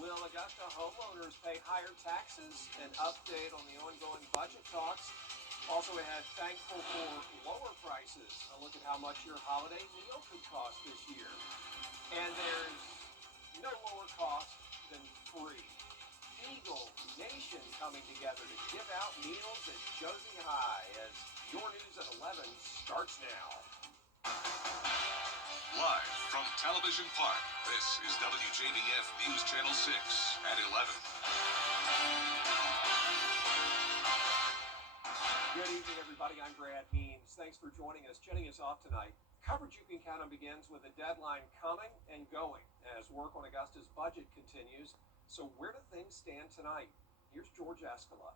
Will Augusta homeowners pay higher taxes? An update on the ongoing budget talks. Also ahead, thankful for lower prices. A look at how much your holiday meal could cost this year. And there's no lower cost than free. Eagle Nation coming together to give out meals at Josie High as Your News at 11 starts now. Live from Television Park, this is WJBF News Channel 6 at 11. Good evening, everybody. I'm Brad Means. Thanks for joining us. Jetting us off tonight. Coverage you can count on begins with a deadline coming and going as work on Augusta's budget continues. So where do things stand tonight? Here's George Escala.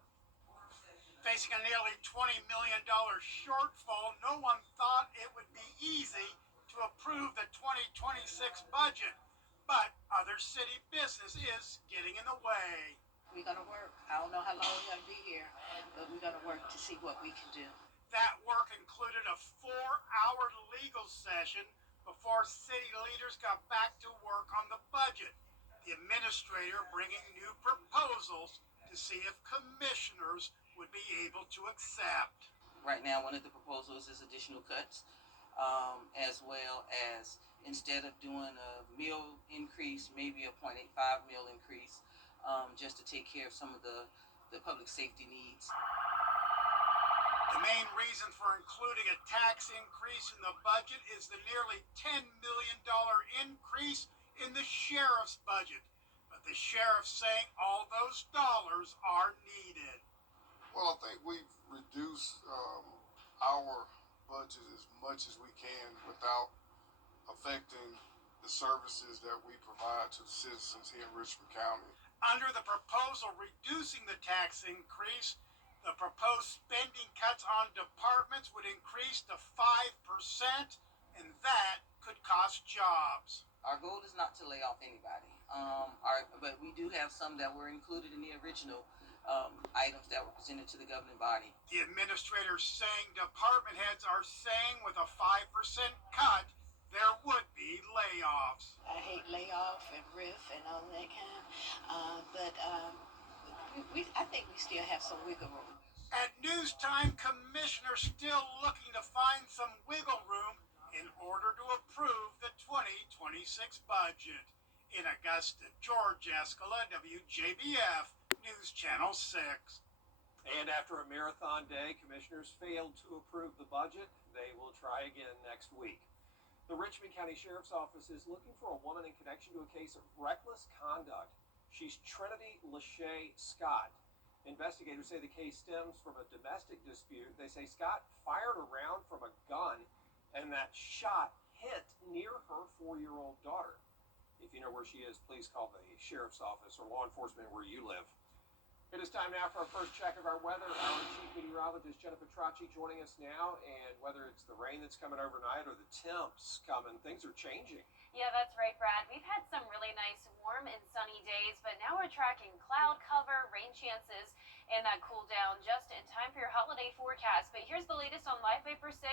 Facing a nearly $20 million shortfall, no one thought it would be easy to approve the 2026 budget. But other city business is getting in the way. We're going to work. I don't know how long we're going to be here, but we're going to work to see what we can do. That work included a 4-hour legal session before city leaders got back to work on the budget. The administrator bringing new proposals to see if commissioners would be able to accept. Right now, one of the proposals is additional cuts, as well as instead of doing a meal increase, maybe a 0.85 meal increase, just to take care of some of the public safety needs. The main reason for including a tax increase in the budget is the nearly $10 million increase in the sheriff's budget. But the sheriff's saying all those dollars are needed. Well, I think we've reduced our budget as much as we can without affecting the services that we provide to the citizens here in Richmond County. Under the proposal reducing the tax increase, the proposed spending cuts on departments would increase to 5%, and that could cost jobs. Our goal is not to lay off anybody, but we do have some that were included in the original items that were presented to the governing body. The administrator saying department heads are saying with a 5% cut, there would be layoffs. I hate layoff and RIF and all that kind, but I think we still have some wiggle room. At news time, commissioners still looking to find some wiggle room in order to approve the 2026 budget. In Augusta, George Escala, WJBF News Channel 6. And after a marathon day, commissioners failed to approve the budget. They will try again next week. The Richmond County Sheriff's Office is looking for a woman in connection to a case of reckless conduct. She's Trinity Lachey Scott. Investigators say the case stems from a domestic dispute. They say Scott fired a round from a gun, and that shot hit near her 4-year-old daughter. If you know where she is, please call the sheriff's office or law enforcement where you live. It is time now for our first check of our weather. Our chief meteorologist, Jennifer Tracci, joining us now. And whether it's the rain that's coming overnight or the temps coming, things are changing. Yeah, that's right, Brad. We've had some really nice warm and sunny days, but now we're tracking cloud cover, rain chances, and that cool down just in time for your holiday forecast. But here's the latest on Live Vapor 6.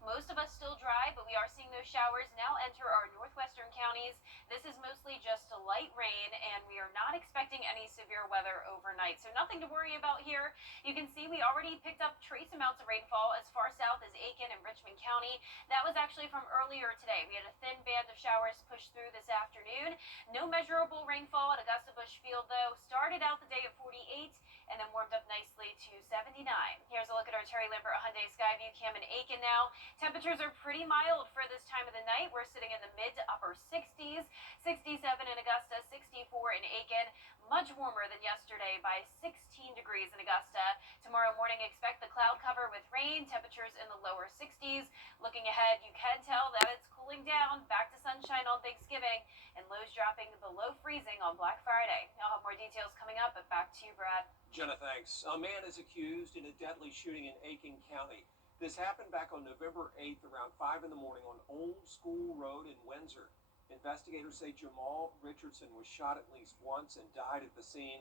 Most of us still dry, but we are seeing those showers now enter our northwestern counties. This is mostly just a light rain, and we are not expecting any severe weather overnight. So nothing to worry about here. You can see we already picked up trace amounts of rainfall as far south as Aiken and Richmond County. That was actually from earlier today. We had a thin band of showers push through this afternoon. No measurable rainfall at Augusta Bush Field, though. Started out the day at 48 and then warmed up nicely to 79. Here's a look at our Terry Lambert Hyundai Skyview cam in Aiken now. Temperatures are pretty mild for this time of the night. We're sitting in the mid to upper 60s, 67 in Augusta, 64 in Aiken. Much warmer than yesterday by 16 degrees in Augusta. Tomorrow morning, expect the cloud cover with rain, temperatures in the lower 60s. Looking ahead, you can tell that it's cooling down, back to sunshine on Thanksgiving, and lows dropping below freezing on Black Friday. I'll have more details coming up, but back to you, Brad. Jenna, thanks. A man is accused in a deadly shooting in Aiken County. This happened back on November 8th around 5 in the morning on Old School Road in Windsor. Investigators say Jamal Richardson was shot at least once and died at the scene.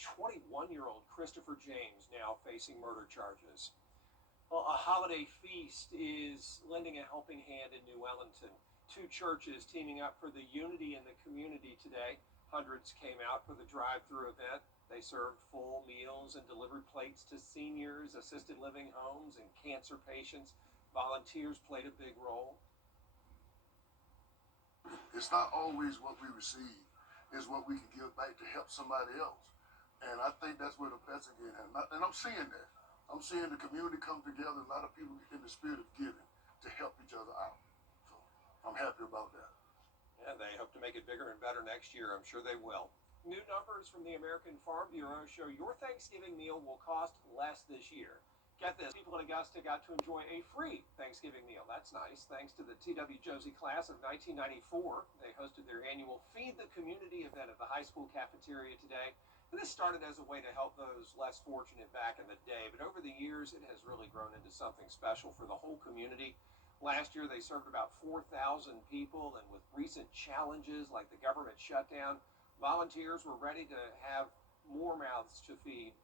21-year-old Christopher James now facing murder charges. Well, a holiday feast is lending a helping hand in New Ellington. Two churches teaming up for the unity in the community today. Hundreds came out for the drive-through event. They served full meals and delivered plates to seniors, assisted living homes, and cancer patients. Volunteers played a big role. It's not always what we receive, it's what we can give back to help somebody else. And I think that's where the blessing again has. And I'm seeing that. I'm seeing the community come together, a lot of people in the spirit of giving to help each other out. So I'm happy about that. Yeah, they hope to make it bigger and better next year. I'm sure they will. New numbers from the American Farm Bureau show your Thanksgiving meal will cost less this year. Get this, people in Augusta got to enjoy a free Thanksgiving meal. That's nice. Thanks to the T.W. Josie class of 1994. They hosted their annual Feed the Community event at the high school cafeteria today. And this started as a way to help those less fortunate back in the day. But over the years, it has really grown into something special for the whole community. Last year, they served about 4,000 people. And with recent challenges like the government shutdown, volunteers were ready to have more mouths to feed.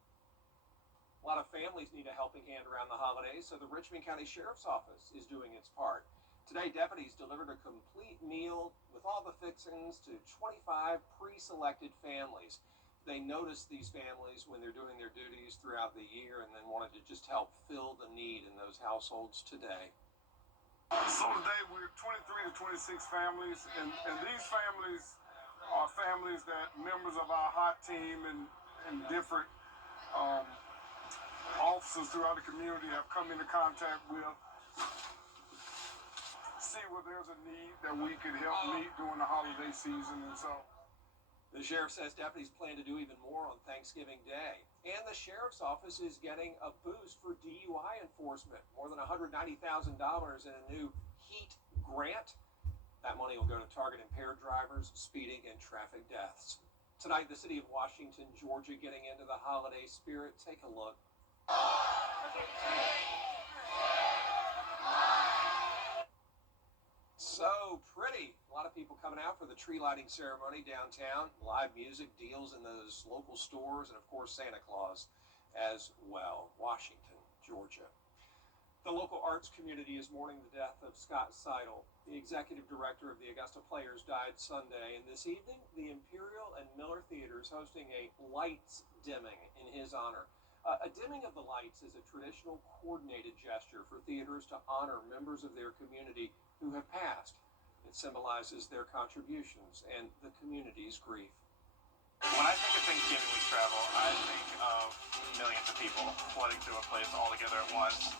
A lot of families need a helping hand around the holidays, so the Richmond County Sheriff's Office is doing its part. Today, deputies delivered a complete meal with all the fixings to 25 pre-selected families. They noticed these families when they're doing their duties throughout the year and then wanted to just help fill the need in those households today. So today we're 23 to 26 families, and these families are families that members of our hot team and different officers throughout the community have come into contact with, see where there's a need that we could help meet during the holiday season. And so the sheriff says deputies plan to do even more on Thanksgiving Day. And the sheriff's office is getting a boost for DUI enforcement, more than $190,000 in a new HEAT grant. That money will go to target impaired drivers, speeding, and traffic deaths. Tonight, the city of Washington, Georgia, getting into the holiday spirit. Take a look. So pretty. A lot of people coming out for the tree lighting ceremony downtown. Live music, deals in those local stores, and of course Santa Claus as well. Washington, Georgia. The local arts community is mourning the death of Scott Seidel. The executive director of the Augusta Players died Sunday, and this evening the Imperial and Miller Theaters hosting a lights dimming in his honor. A dimming of the lights is a traditional coordinated gesture for theaters to honor members of their community who have passed. It symbolizes their contributions and the community's grief. When I think of Thanksgiving week travel, I think of millions of people flooding through a place all together at once.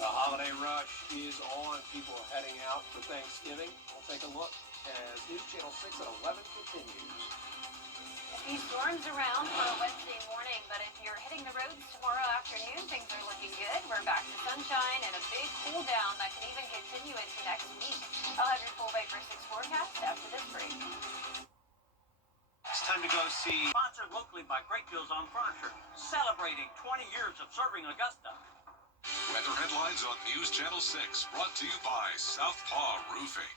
The holiday rush is on. People are heading out for Thanksgiving. We'll take a look as News Channel 6 at 11 continues. A few storms around for a Wednesday morning, but if you're hitting the roads tomorrow afternoon, things are looking good. We're back to sunshine and a big cool down that can even continue into next week. I'll have your full Viper 6 forecast after this break. It's time to go see, sponsored locally by Great Deals on Furniture, celebrating 20 years of serving Augusta. Weather headlines on News Channel 6, brought to you by Southpaw Roofing.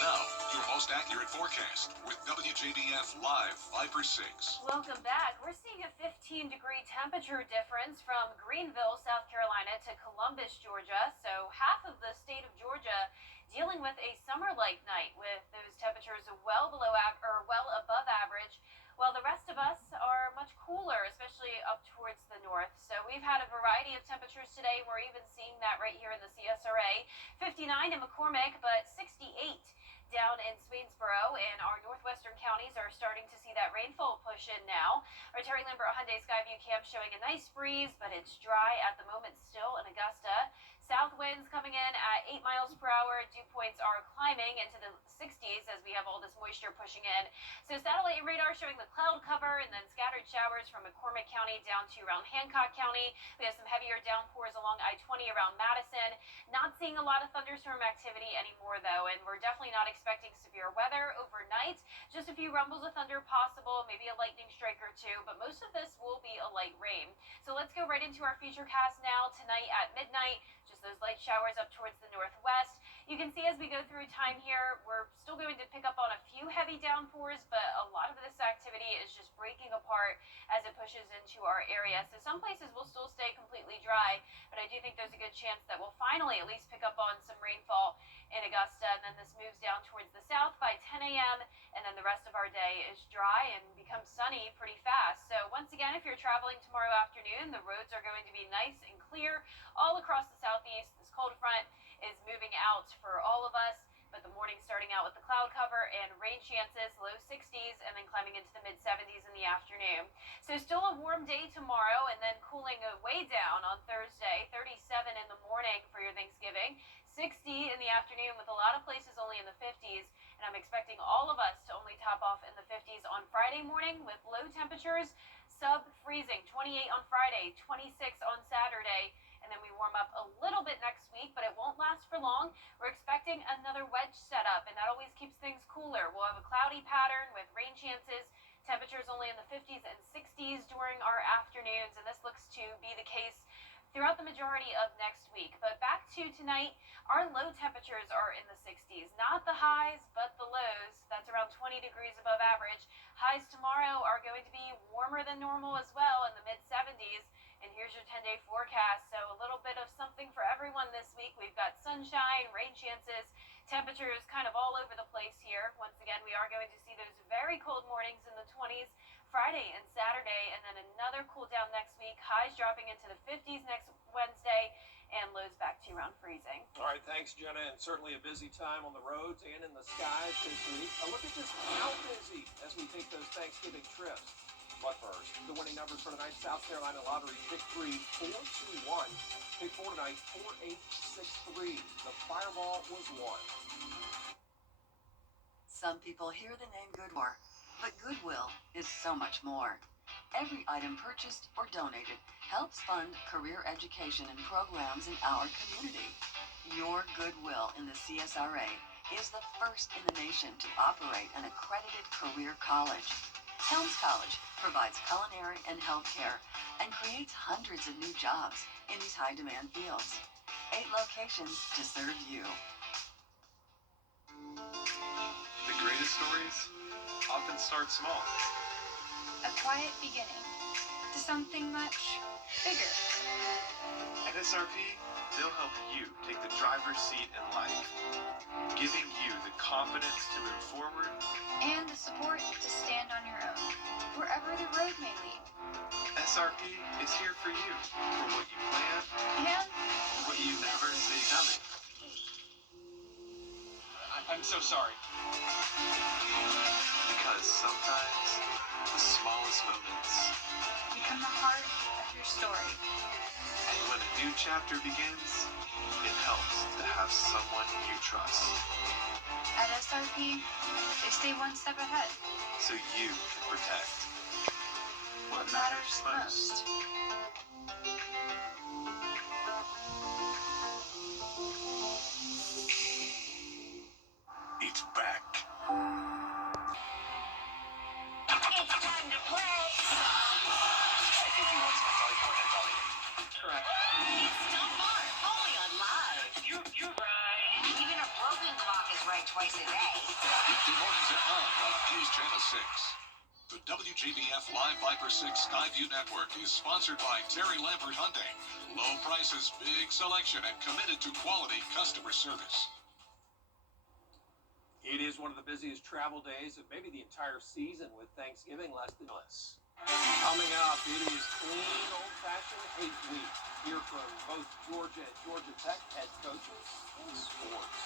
Now, your most accurate forecast with WJBF Live Viper 6. Welcome back. We're seeing a 15-degree temperature difference from Greenville, South Carolina to Columbus, Georgia. So half of the state of Georgia dealing with a summer-like night with those temperatures well above average, while the rest of us are much cooler, especially up towards the north. So we've had a variety of temperatures today. We're even seeing that right here in the CSRA. 59 in McCormick, but 68 down in Swainsboro, and our northwestern counties are starting to see that rainfall push in now. Our Terry Lambert Hyundai Skyview Camp showing a nice breeze, but it's dry at the moment still in Augusta. South winds coming in at 8 miles per hour. Dew points are climbing into the 60s as we have all this moisture pushing in. So satellite radar showing the cloud cover and then scattered showers from McCormick County down to around Hancock County. We have some heavier downpours along I-20 around Madison. Not seeing a lot of thunderstorm activity anymore though, and we're definitely not expecting severe weather overnight. Just a few rumbles of thunder possible, maybe a lightning strike or two, but most of this will be a light rain. So let's go right into our futurecast now. Tonight at midnight, just those light showers up towards the northwest. You can see as we go through time here, we're still going to pick up on a few heavy downpours, but a lot of this activity is just breaking apart as it pushes into our area. So some places will still stay completely dry, but I do think there's a good chance that we'll finally at least pick up on some rainfall in Augusta, and then this moves down towards the south by 10 a.m. And then the rest of our day is dry and becomes sunny pretty fast. So once again, if you're traveling tomorrow afternoon, the roads are going to be nice and clear all across the southeast. This cold front is moving out for all of us, but the morning starting out with the cloud cover and rain chances, low 60s, and then climbing into the mid 70s in the afternoon. So still a warm day tomorrow, and then cooling way down on Thursday, 37 in the morning for your Thanksgiving, 60 in the afternoon with a lot of places only in the 50s, and I'm expecting all of us to only top off in the 50s on Friday morning with low temperatures, sub-freezing, 28 on Friday, 26 on Saturday, and then we warm up a little bit next week, but it won't last for long. We're expecting another wedge setup, and that always keeps things cooler. We'll have a cloudy pattern with rain chances, temperatures only in the 50s and 60s during our afternoons, and this looks to be the case throughout the majority of next week. But back to tonight, our low temperatures are in the 60s. Not the highs, but the lows. That's around 20 degrees above average. Highs tomorrow are going to be warmer than normal as well in the mid 70s. And here's your 10-day forecast. So a little bit of something for everyone this week. We've got sunshine, rain chances, temperatures kind of all over the place here. Once again, we are going to see those very cold mornings in the 20s Friday and Saturday, and then another cool down next week. Highs dropping into the 50s next Wednesday, and lows back to around freezing. All right, thanks, Jenna, and certainly a busy time on the roads and in the skies this week. A look at just how busy as we take those Thanksgiving trips. But first, the winning numbers for tonight's South Carolina Lottery Pick 3, 421. Pick 4 tonight, 4863. The fireball was 1. Some people hear the name Goodwill, but Goodwill is so much more. Every item purchased or donated helps fund career education and programs in our community. Your Goodwill in the CSRA is the first in the nation to operate an accredited career college. Helms College provides culinary and healthcare and creates hundreds of new jobs in these high-demand fields. 8 locations to serve you. The greatest stories often start small. A quiet beginning to something much bigger. At SRP, they'll help you take the driver's seat in life, giving you the confidence to move forward And the support to stand on your own, wherever the road may lead. SRP is here for you, for what you plan And what you never see coming. I'm so sorry. Because sometimes the smallest moments, become the heart of your story. and when a new chapter begins, it helps to have someone you trust, At SRP, they stay one step ahead. so you can protect What matters most. It's back. It's time to play. I think he wants to tell you what to tell you. Correct. It's not far, only on live. You're right. Even a broken clock is right twice a day. Weekday mornings at 9 on News Channel 6. The WJBF Live Viper 6 Skyview Network is sponsored by Terry Lambert Hyundai. Low prices, big selection, and committed to quality customer service. It is one of the busiest travel days of maybe the entire season, with Thanksgiving less than us. Coming up, it is clean, old-fashioned hate week. Hear from both Georgia and Georgia Tech head coaches in sports.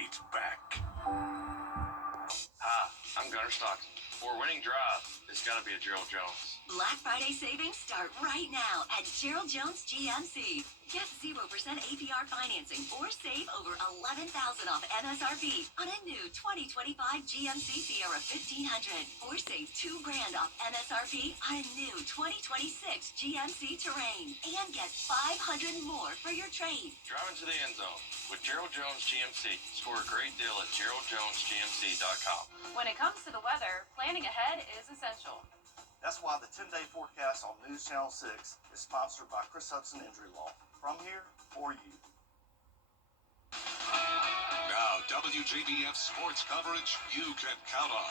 It's back. Hi, I'm Gunner Stockton. For a winning drive, it's got to be a Gerald Jones. Black Friday savings start right now at Gerald Jones GMC. Get 0% APR financing or save over $11,000 off MSRP on a new 2025 GMC Sierra 1500, or save $2,000 off MSRP on a new 2026 GMC Terrain, and get $500 more for your trade. Driving to the end zone with Gerald Jones GMC. Score a great deal at GeraldJonesGMC.com. When it comes to the weather, planning ahead is essential. That's why the 10-day forecast on News Channel 6 is sponsored by Chris Hudson Injury Law. From here, for you. Now, WJBF sports coverage you can count on.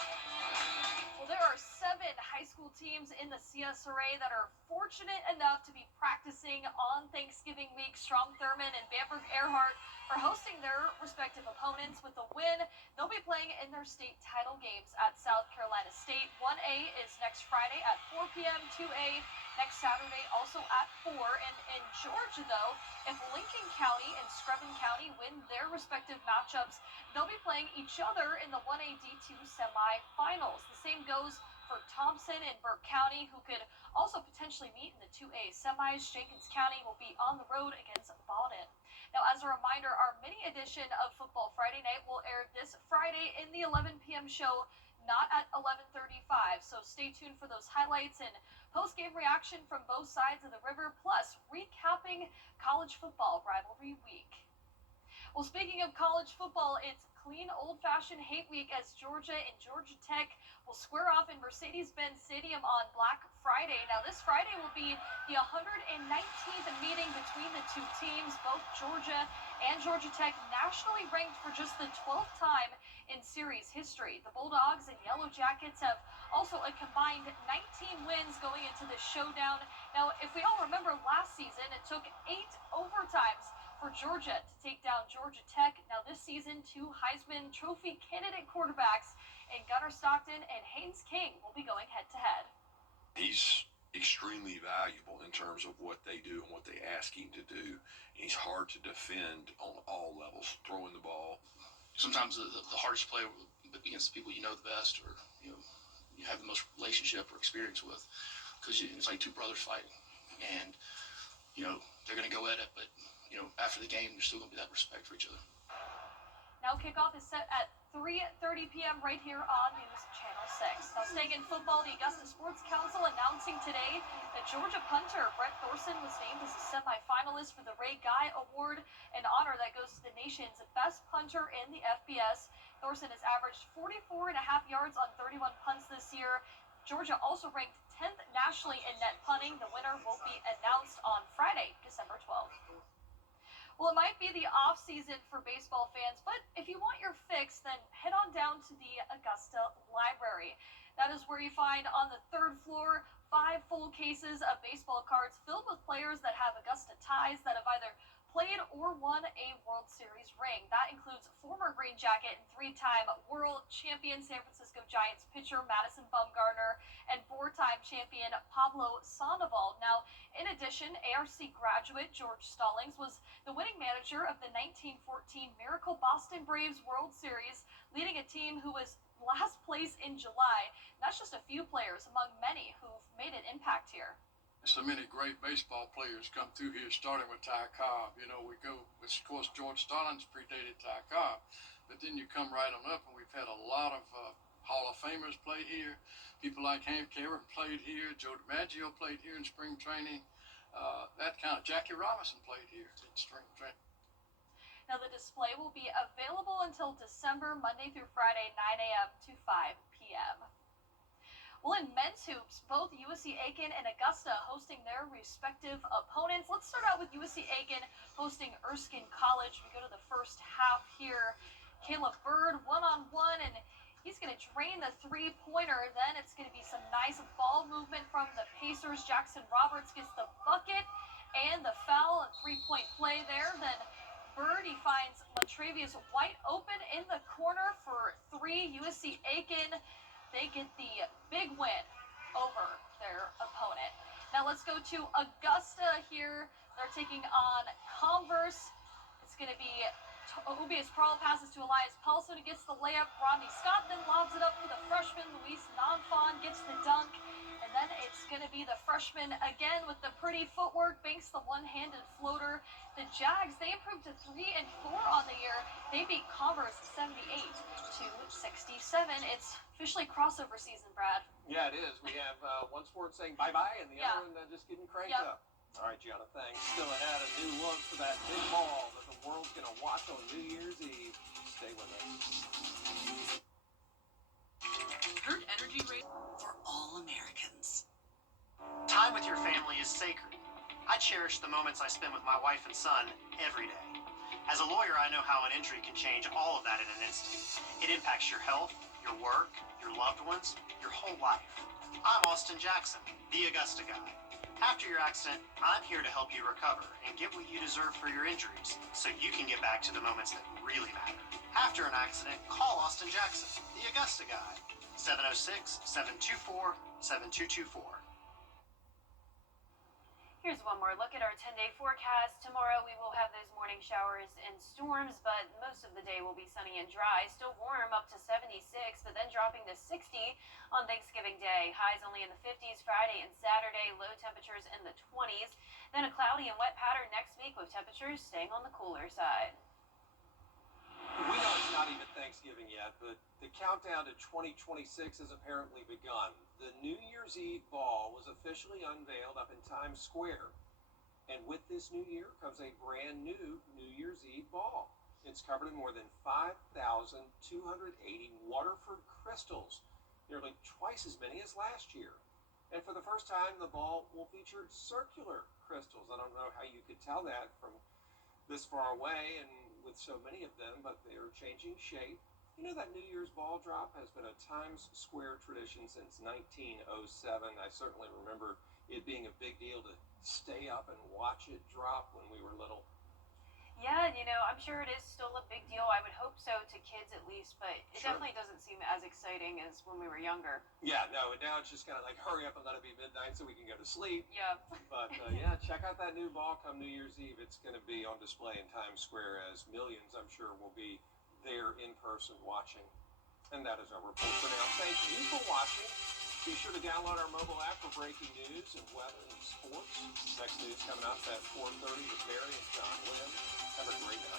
Well, there are 7 high school teams in the CSRA that are fortunate enough to be practicing on Thanksgiving week. Strong Thurman and Bamberg Earhart for hosting their respective opponents. With the win, they'll be playing in their state title games at South Carolina State. 1A is next Friday at 4 p.m., 2A next Saturday also at 4. And in Georgia, though, if Lincoln County and Screven County win their respective matchups, they'll be playing each other in the 1A D2 semifinals. The same goes for Thompson and Burke County, who could also potentially meet in the 2A semis. Jenkins County will be on the road against Bowdoin. Now, as a reminder, our mini edition of Football Friday Night will air this Friday in the 11 p.m. show, not at 11:35. So stay tuned for those highlights and post-game reaction from both sides of the river, plus recapping college football rivalry week. Well, speaking of college football, it's clean old-fashioned hate week as Georgia and Georgia Tech will square off in Mercedes-Benz Stadium on Black Friday. Now, this Friday will be the 119th meeting between the two teams. Both Georgia and Georgia Tech nationally ranked for just the 12th time in series history. The Bulldogs and Yellow Jackets have also a combined 19 wins going into this showdown. Now, if we all remember last season, it took 8 overtimes for Georgia to take down Georgia Tech. Now this season, 2 Heisman Trophy candidate quarterbacks in Gunnar Stockton and Haynes King will be going head-to-head. He's extremely valuable in terms of what they do and what they ask him to do. He's hard to defend on all levels, throwing the ball. Sometimes the hardest play against the people you know the best, or you have the most relationship or experience with, because it's like two brothers fighting, and they're going to go at it, but after the game, there's still going to be that respect for each other. Now kickoff is set at 3:30 p.m. right here on News Channel 6. Now staying in football, the Augusta Sports Council announcing today that Georgia punter Brett Thorson was named as a semifinalist for the Ray Guy Award, an honor that goes to the nation's best punter in the FBS. Thorson has averaged 44.5 yards on 31 punts this year. Georgia also ranked 10th nationally in net punting. The winner will be announced on Friday, December 12th. Well, it might be the off-season for baseball fans, but if you want your fix, then head on down to the Augusta Library. That is where you find on the 3rd floor 5 full cases of baseball cards filled with players that have Augusta ties that have either played or won a World Series ring. That includes former Green Jacket and 3-time world champion San Francisco Giants pitcher Madison Bumgarner and 4-time champion Pablo Sandoval. Now, in addition, ARC graduate George Stallings was the winning manager of the 1914 Miracle Boston Braves World Series, leading a team who was last place in July. And that's just a few players among many who've made an impact here. So many great baseball players come through here, starting with Ty Cobb. Of course, George Stallings predated Ty Cobb, but then you come right on up, and we've had a lot of Hall of Famers play here. People like Hank Aaron played here. Joe DiMaggio played here in spring training. Jackie Robinson played here in spring training. Now, the display will be available until December, Monday through Friday, 9 a.m. to 5 p.m. Well, in men's hoops, both USC Aiken and Augusta hosting their respective opponents. Let's start out with USC Aiken hosting Erskine College. We go to the first half here. Caleb Bird, one-on-one, and he's going to drain the three-pointer. Then it's going to be some nice ball movement from the Pacers. Jackson Roberts gets the bucket and the foul, a three-point play there. Then Bird, he finds Montravius White open in the corner for 3. USC Aiken, they get the big win over their opponent. Now let's go to Augusta here. They're taking on Converse. It's going to be Ubius Pearl passes to Elias Paulson, who gets the layup. Rodney Scott then lobs it up for the freshman. Luis Nanfon gets the dunk. And then it's going to be the freshman again with the pretty footwork, banks the one-handed floater. The Jags, they improved to 3 and 4 on the year. They beat Converse 78-67. It's officially crossover season, Brad. Yeah, it is. We have one sport saying bye-bye and the other one just getting cranked up. All right, Gianna, thanks. Still ahead, a new look for that big ball that the world's going to watch on New Year's Eve. Stay with us. Herd energy rate for all Americans. Time with your family is sacred. I cherish the moments I spend with my wife and son every day. As a lawyer, I know how an injury can change all of that in an instant. It impacts your health, your work, your loved ones, your whole life. I'm Austin Jackson, the Augusta guy. After your accident, I'm here to help you recover and get what you deserve for your injuries so you can get back to the moments that really matter. After an accident, call Austin Jackson, the Augusta guy. 706-724-7224. Here's one more look at our 10-day forecast. Tomorrow we will have those morning showers and storms, but most of the day will be sunny and dry. Still warm up to 76, but then dropping to 60 on Thanksgiving Day. Highs only in the 50s Friday and Saturday. Low temperatures in the 20s. Then a cloudy and wet pattern next week with temperatures staying on the cooler side. We know it's not even Thanksgiving yet, but the countdown to 2026 has apparently begun. The New Year's Eve ball was officially unveiled up in Times Square. And with this new year comes a brand new New Year's Eve ball. It's covered in more than 5,280 Waterford crystals, nearly twice as many as last year. And for the first time, the ball will feature circular crystals. I don't know how you could tell that from this far away and with so many of them, but they're changing shape. You know, that New Year's ball drop has been a Times Square tradition since 1907. I certainly remember it being a big deal to stay up and watch it drop when we were little. Yeah, you know, I'm sure it is still a big deal. I would hope so to kids at least, but it definitely doesn't seem as exciting as when we were younger. Yeah, no, now it's just kind of like hurry up and let it be midnight so we can go to sleep. Yeah. But yeah, check out that new ball come New Year's Eve. It's going to be on display in Times Square as millions, I'm sure, will be there in person watching. And that is our report for now. Thank you for watching. Be sure to download our mobile app for breaking news and weather and sports. Next news coming up at 4:30 with Barry and John Lynn. Have a great night.